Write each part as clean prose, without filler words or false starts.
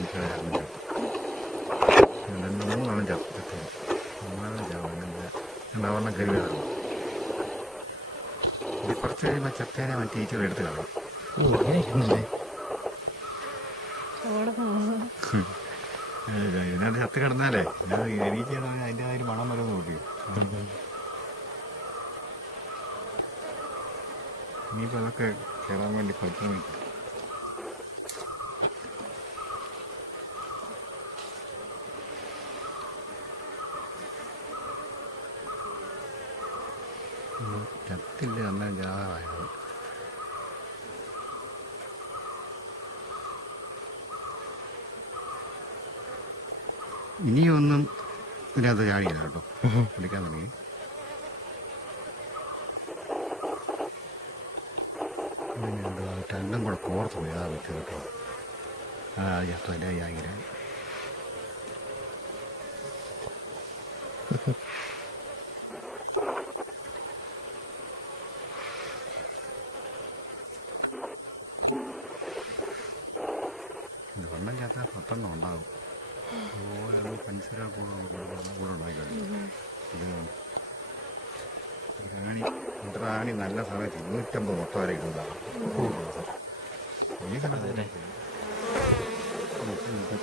നിൽക്കുകയായിരുന്നു ചത്തു. മൂന്നെണ്ണം ചത്തു. മൂന്നെണ്ണം ചാവണം കരുവി കിടന്നു. ഇത് കുറച്ച് കഴിയുമ്പോൾ ചത്തേനെ മറ്റേ ടീച്ചർ എടുത്ത് കാണും. ഇതിനകത്ത് ചത്ത് കിടന്നാലേ എണീച്ചാൽ അതിൻ്റെതായ ഒരു മണം വരെ നോക്കി. ഇനിയിപ്പോൾ അതൊക്കെ കയറാൻ വേണ്ടി പരിശ്രമിക്കും. ചത്തില്ല എന്നാൽ ജാതായത്. ഇനിയൊന്നും ഇതിനകത്ത് ചാടിയില്ല കേട്ടോ, പിടിക്കാൻ തുടങ്ങി. രണ്ടും കൂടെ കോർത്ത് പോയി അതാ വെച്ച് കേട്ടോ. ചത്തു അല്ല ആയിരം. വെള്ളം ചേർത്താൽ 10 ഉണ്ടാകും. അതുപോലെ നമ്മൾ പഞ്ചസാര കൂടെ ഉണ്ടാക്കി കഴിയും. റാണി നല്ല സമയത്ത് 250 മുട്ട വരെ ഇടുന്നതാണ്. ഈ സമയത്ത്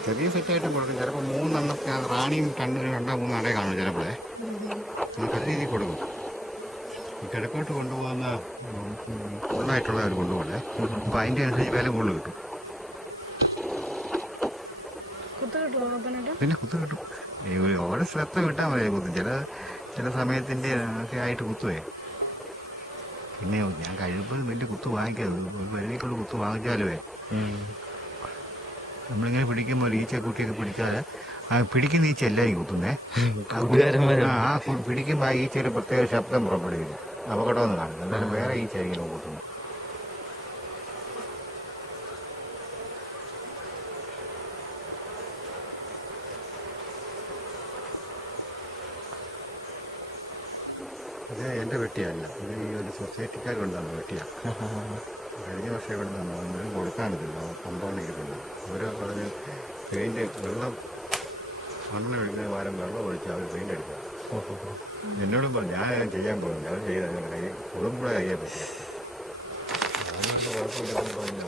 ചെറിയ സെറ്റായിട്ടും കൊടുക്കും. ചിലപ്പോൾ 3 എണ്ണത്തിന് റാണിയും 2 3 അടേ കാണും. ചിലപ്പോഴേ പല രീതിയിൽ കൊടുക്കും. ഈ കിഴക്കോട്ട് കൊണ്ടുപോകുന്ന കൂടുതലായിട്ടുള്ളവർ കൊണ്ടുപോകണേ. അപ്പോൾ അതിൻ്റെ അനുസരിച്ച് വില കൂടുതൽ കിട്ടും. പിന്നെ കുത്തു കിട്ടും. ഓരോ ശ്രദ്ധ കിട്ടാൻ മതി കുത്തും. ചില സമയത്തിൻ്റെ ഒക്കെ ആയിട്ട് കുത്തുവേ. പിന്നെ ഞാൻ കഴിയുമ്പോഴും വലിയ കുത്ത് വാങ്ങിക്കാതെ ഒരു വഴിക്കുള്ള കുത്ത് വാങ്ങിച്ചാലുവേ നമ്മളിങ്ങനെ പിടിക്കുമ്പോൾ ഈച്ചക്കുട്ടിയൊക്കെ പിടിച്ചാൽ പിടിക്കുന്ന ഈച്ച എല്ലാവരും കുത്തുന്നേ. ആ പിടിക്കുമ്പോൾ ആ ഈച്ച ഒരു പ്രത്യേക ശബ്ദം പുറപ്പെടുവിക്കും. അപകടമൊന്നും കാണില്ല. എന്തായാലും വേറെ ഈച്ച ആയിരിക്കും കുത്തുന്നത്. ഇത് എൻ്റെ വെട്ടിയല്ല, ഇത് ഈ ഒരു സൊസൈറ്റിക്കാർ കൊണ്ടാണ് വെട്ടിയാണ്. കഴിഞ്ഞ വർഷം ഇവിടെ നിന്ന് കൊടുക്കാനില്ല, കൊണ്ടുപോകണില്ല. ഓരോ പറഞ്ഞ് പെയിൻറ്റ് വെള്ളം മണ്ണെണ്ണ ഒഴിക്കുന്ന വാരം വെള്ളം ഒഴിച്ച് അവർ പെയിൻ്റ് അടിക്കുക. എന്നോടും പറഞ്ഞു ഞാൻ ചെയ്യാൻ പോകുന്നു. അവർ ചെയ്ത കൈ കുടും കൂടെ കഴിയാൻ പറ്റില്ല. അതുകൊണ്ട് കുഴപ്പമില്ലെന്ന് പറഞ്ഞു.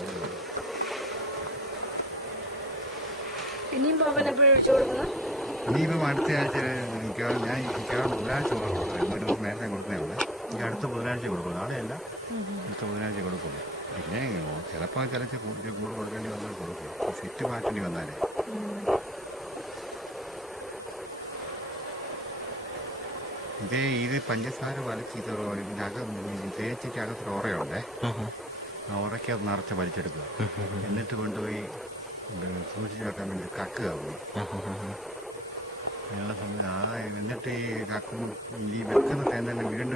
ഇനിയിപ്പം അടുത്ത ആഴ്ച ഞാൻ ബുധനാഴ്ച കൊടുക്കണം. ഒരു നേരത്തെ കൊടുക്കുന്നതാണ്. എനിക്ക് അടുത്ത ബുധനാഴ്ച കൊടുക്കും. നാളെയല്ല, അടുത്ത ബുധനാഴ്ച കൊടുക്കും. പിന്നെ ചിലപ്പോൾ കൂട് കൊടുക്കേണ്ടി വന്നാൽ കൊടുക്കും. സെറ്റ് മാറ്റേണ്ടി വന്നാലേ. ഇത് പഞ്ചസാര വലിച്ച് ഇതിനകം തേച്ചിക്കകത്തൊരു ഉറയുണ്ടേ. ആ ഉറയ്ക്കകത്ത് നിറച്ച് വലിച്ചെടുക്കുക. എന്നിട്ട് കൊണ്ടുപോയി സൂക്ഷിച്ച് വെക്കാൻ വേണ്ടി കക്കുക പോയി. അതിനുള്ള സമയം എന്നിട്ട് ഈ കക്കും ഈ വെക്കുന്ന തേൻ തന്നെ വീണ്ടും